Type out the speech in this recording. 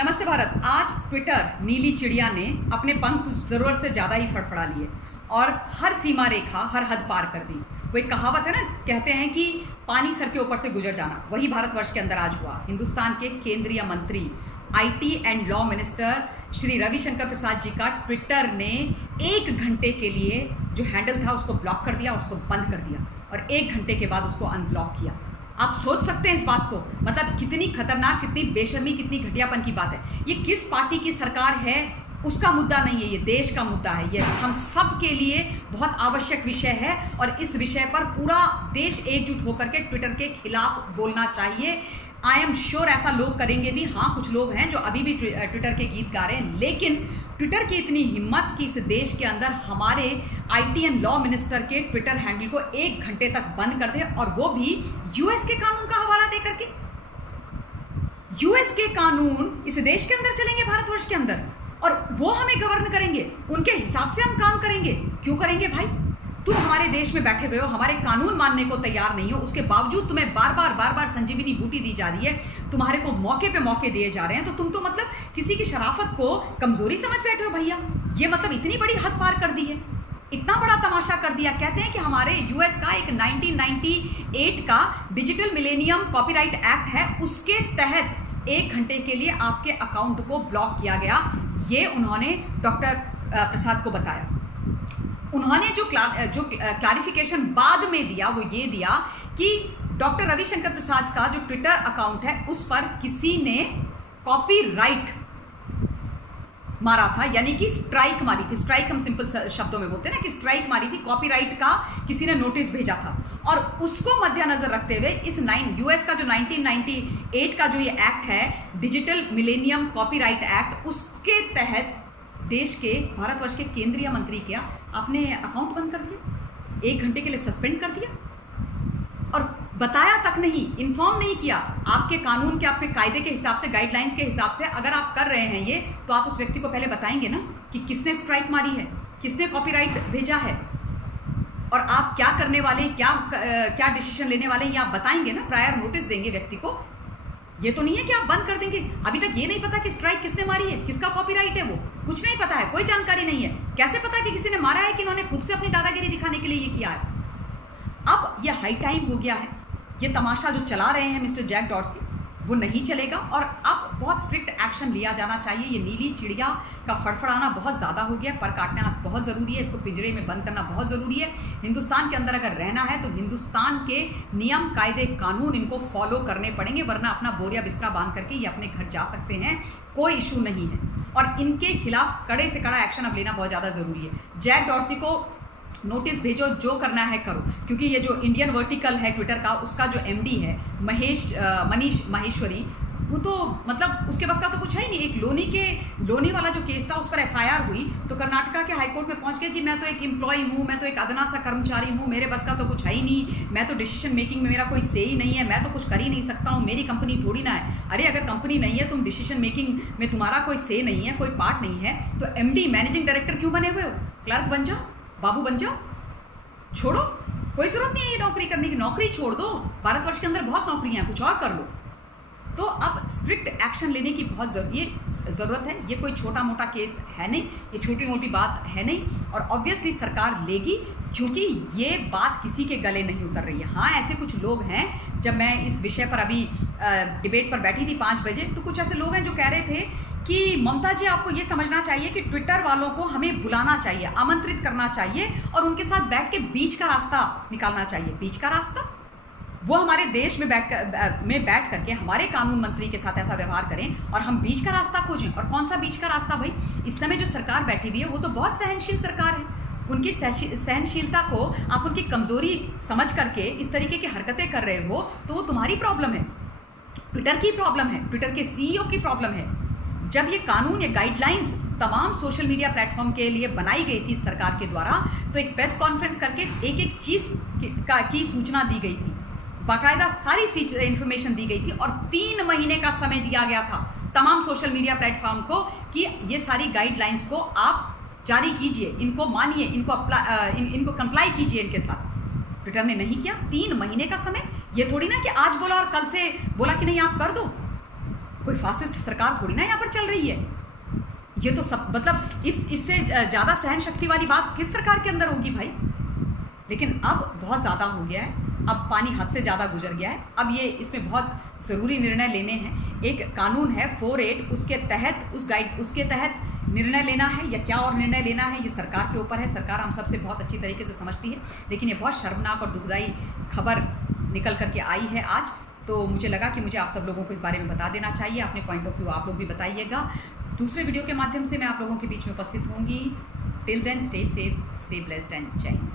नमस्ते भारत। आज ट्विटर नीली चिड़िया ने अपने पंख जरूरत से ज्यादा ही फड़फड़ा लिए और हर सीमा रेखा, हर हद पार कर दी। वो एक कहावत है ना, कहते हैं कि पानी सर के ऊपर से गुजर जाना, वही भारतवर्ष के अंदर आज हुआ। हिंदुस्तान के केंद्रीय मंत्री, IT and law minister Shri Ravishankar Prasad ji का ट्विटर ने 1 घंटे के लिए जो हैंडल था उसको ब्लॉक कर दिया, उसको बंद कर दिया और 1 घंटे के बाद उसको अनब्लॉक किया। आप सोच सकते हैं इस बात को, मतलब कितनी खतरनाक, कितनी बेशर्मी, कितनी घटियापन की बात है। ये किस पार्टी की सरकार है उसका मुद्दा नहीं है, ये देश का मुद्दा है। ये हम सब के लिए बहुत आवश्यक विषय है और इस विषय पर पूरा देश एकजुट होकर के ट्विटर के खिलाफ बोलना चाहिए। आई एम श्योर ऐसा लोग करेंगे भी। हाँ, कुछ लोग हैं जो अभी भी ट्विटर के गीत गा रहे हैं, लेकिन ट्विटर की इतनी हिम्मत कि इस देश के अंदर हमारे आईटी एंड लॉ मिनिस्टर के ट्विटर हैंडल को 1 घंटे तक बंद कर दे, और वो भी यूएस के कानून का हवाला देकर के। यूएस के कानून इस देश के अंदर चलेंगे, भारतवर्ष के अंदर, और वो हमें गवर्न करेंगे, उनके हिसाब से हम काम करेंगे। क्यों करेंगे भाई? तुम हमारे देश में बैठे हुए हो, हमारे कानून मानने को तैयार नहीं हो, उसके बावजूद तुम्हें बार बार संजीवनी बूटी दी जा रही है, तुम्हारे को मौके पे मौके दिए जा रहे हैं, तो तुम तो मतलब किसी की शराफत को कमजोरी समझ बैठे हो भैया। ये मतलब इतनी बड़ी हद पार कर दी है, इतना बड़ा तमाशा कर दिया। कहते हैं कि हमारे यूएस का एक 1998 का डिजिटल मिलेनियम कॉपीराइट एक्ट है, उसके तहत 1 घंटे के लिए आपके अकाउंट को ब्लॉक किया गया। ये उन्होंने डॉक्टर प्रसाद को बताया। उन्होंने जो क्लैरिफिकेशन बाद में दिया वो ये दिया कि डॉक्टर रविशंकर प्रसाद का जो ट्विटर अकाउंट है उस पर किसी ने कॉपीराइट मारा था, यानी कि स्ट्राइक मारी थी। स्ट्राइक हम सिंपल शब्दों में बोलते हैं ना कि स्ट्राइक मारी थी, कॉपीराइट का किसी ने नोटिस भेजा था। और उसको मद्देनजर रखते हुए इस यूएस का जो 1998 का जो ये एक्ट है, डिजिटल मिलेनियम कॉपीराइट एक्ट, उसके तहत देश के, भारतवर्ष के केंद्रीय मंत्री क्या आपने अकाउंट बंद कर दिया, 1 घंटे के लिए सस्पेंड कर दिया और बताया तक नहीं, इन्फॉर्म नहीं किया। आपके कानून के, आपके कायदे के हिसाब से, गाइडलाइंस के हिसाब से अगर आप कर रहे हैं ये, तो आप उस व्यक्ति को पहले बताएंगे ना कि किसने स्ट्राइक मारी है, किसने कॉपीराइट भेजा है और आप क्या करने वाले, क्या डिसीजन लेने वाले, ये आप बताएंगे ना, प्रायर नोटिस देंगे व्यक्ति को। ये तो नहीं है कि आप बंद कर देंगे। अभी तक ये नहीं पता कि स्ट्राइक किसने मारी है, किसका कॉपीराइट है, वो कुछ नहीं पता है, कोई जानकारी नहीं है। कैसे पता कि किसी ने मारा है कि इन्होंने खुद से अपनी दादागिरी दिखाने के लिए ये किया है? अब ये हाई टाइम हो गया है। ये तमाशा जो चला रहे हैं मिस्टर जैक डॉर्सी, वो नहीं चलेगा और अब बहुत स्ट्रिक्ट एक्शन लिया जाना चाहिए। ये नीली चिड़िया का फड़फड़ाना बहुत ज़्यादा हो गया, पर काटना बहुत ज़रूरी है, इसको पिंजरे में बंद करना बहुत ज़रूरी है। हिंदुस्तान के अंदर अगर रहना है तो हिंदुस्तान के नियम, कायदे, कानून इनको फॉलो करने पड़ेंगे, वरना अपना बोरिया बिस्तरा बांध करके ये अपने घर जा सकते हैं, कोई इशू नहीं है। और इनके खिलाफ कड़े से कड़ा एक्शन अब लेना बहुत ज़्यादा ज़रूरी है। जैक डॉर्सी को नोटिस भेजो, जो करना है करो, क्योंकि ये जो इंडियन वर्टिकल है ट्विटर का, उसका जो एमडी है मनीष माहेश्वरी, वो तो मतलब उसके बस का तो कुछ है ही नहीं। एक लोनी वाला जो केस था उस पर एफआईआर हुई तो कर्नाटका के हाईकोर्ट में पहुंच गए, जी मैं तो एक एम्प्लॉय हूं, मैं तो एक अदना सा कर्मचारी हूं, मेरे बस का तो कुछ है ही नहीं, मैं तो डिसीजन मेकिंग में मेरा कोई से ही नहीं है, मैं तो कुछ कर ही नहीं सकता हूं, मेरी कंपनी थोड़ी ना है। अरे अगर कंपनी नहीं है, तुम डिसीजन मेकिंग में तुम्हारा कोई से नहीं है, कोई पार्ट नहीं है, तो एमडी, मैनेजिंग डायरेक्टर क्यों बने हुए हो? क्लर्क बन जाओ, बाबू बन जाओ, छोड़ो, कोई जरूरत नहीं है ये नौकरी करने की। नौकरी छोड़ दो, भारतवर्ष के अंदर बहुत नौकरियां हैं, कुछ और कर लो। तो अब स्ट्रिक्ट एक्शन लेने की बहुत ज़रूरत है। ये कोई छोटा मोटा केस है नहीं, ये छोटी मोटी बात है नहीं, और ऑब्वियसली सरकार लेगी, क्योंकि ये बात किसी के गले नहीं उतर रही है। हाँ, ऐसे कुछ लोग हैं, जब मैं इस विषय पर अभी डिबेट पर बैठी थी 5 बजे, तो कुछ ऐसे लोग हैं जो कह रहे थे कि ममता जी, आपको ये समझना चाहिए कि ट्विटर वालों को हमें बुलाना चाहिए, आमंत्रित करना चाहिए और उनके साथ बैठ के बीच का रास्ता निकालना चाहिए। बीच का रास्ता? वो हमारे देश में बैठ करके हमारे कानून मंत्री के साथ ऐसा व्यवहार करें और हम बीच का रास्ता खोजें। और कौन सा बीच का रास्ता भाई? इस समय जो सरकार बैठी हुई है वो तो बहुत सहनशील सरकार है। उनकी सहनशीलता को आप उनकी कमजोरी समझ करके इस तरीके की हरकतें कर रहे हो, तो वो तुम्हारी प्रॉब्लम है, ट्विटर की प्रॉब्लम है, ट्विटर के सीईओ की प्रॉब्लम है। जब ये कानून, ये गाइडलाइंस तमाम सोशल मीडिया प्लेटफॉर्म के लिए बनाई गई थी सरकार के द्वारा, तो एक प्रेस कॉन्फ्रेंस करके एक चीज की सूचना दी गई थी, बाकायदा सारी इंफॉर्मेशन दी गई थी और 3 महीने का समय दिया गया था तमाम सोशल मीडिया प्लेटफॉर्म को कि ये सारी गाइडलाइंस को आप जारी कीजिए, इनको मानिए, इनको कंप्लाई कीजिए इनके साथ। ट्विटर ने नहीं किया। 3 महीने का समय, ये थोड़ी ना कि आज बोला और कल से बोला कि नहीं आप कर दो। कोई फासिस्ट सरकार थोड़ी ना यहाँ पर चल रही है। ये तो सब मतलब इससे ज़्यादा सहन शक्ति वाली बात किस सरकार के अंदर होगी भाई। लेकिन अब बहुत ज़्यादा हो गया है, अब पानी हद से ज़्यादा गुजर गया है। अब ये इसमें बहुत ज़रूरी निर्णय लेने हैं। एक कानून है 48, उसके तहत निर्णय लेना है या क्या और निर्णय लेना है, ये सरकार के ऊपर है। सरकार हम सबसे बहुत अच्छी तरीके से समझती है, लेकिन ये बहुत शर्मनाक और दुखदाई खबर निकल करके आई है आज। तो मुझे लगा कि मुझे आप सब लोगों को इस बारे में बता देना चाहिए। अपने पॉइंट ऑफ व्यू आप लोग भी बताइएगा। दूसरे वीडियो के माध्यम से मैं आप लोगों के बीच में उपस्थित होंगी। Till then stay safe, stay blessed and Jai Hind.